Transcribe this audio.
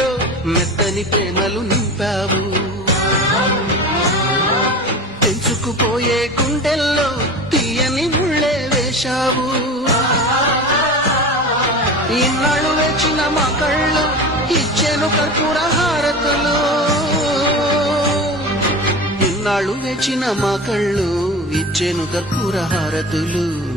గుండెల్లో మెత్తని ప్రేమలు నింపావు. తెంచుకుపోయే గుండెల్లో తీయని ముళ్ళే వేశావు. ఇన్నాళ్ళు వేచిన మా కళ్ళు ఇచ్చెను కర్పూర హారతులు. ఇన్నాళ్ళు వేచిన మా కళ్ళు ఇచ్చెను కర్పూర హారతులు.